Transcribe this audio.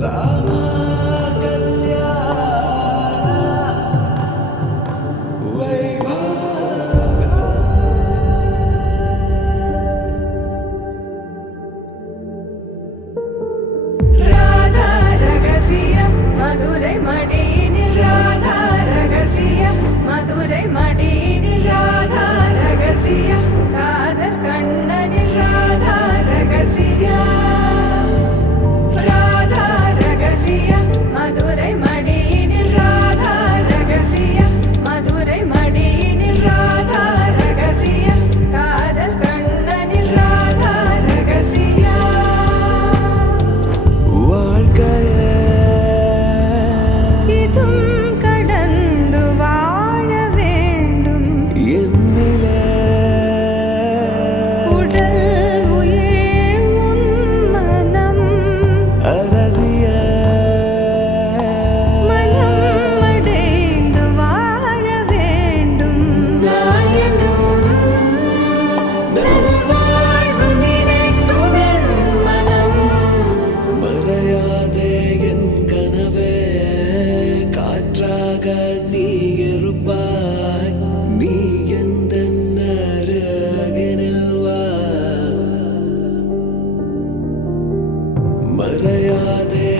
ராமா கல்யாண வைபவ ராதா ரகசியம் மதுரை மடியினில் ராதா ரகசியம் மதுரை மடியினில் ராதா ரகசியம் காதல் கண்ணனில் ராதா ரகசியம் ராதா ரகசியம் மதுரை மடியினில் ராதா ரகசியம் மதுரை மடியினில் ராதா ரகசியம் காதல் கண்ணனில் ராதா ரகசியம் வாழ்க்கையே இதும் கடந்து வாழ வேண்டும் என்னிலே உடல் உயிர் உன் மனம் அரசிய மனம் அடைந்து வாழ வேண்டும் நான் என்றும் நல்வாழ்வு நினைக்கும் என் மனம் மறையாதே என் கனவே காற்றாக நீ இருப்பாய் நீ எந்த அருகினில் வா மறையாதே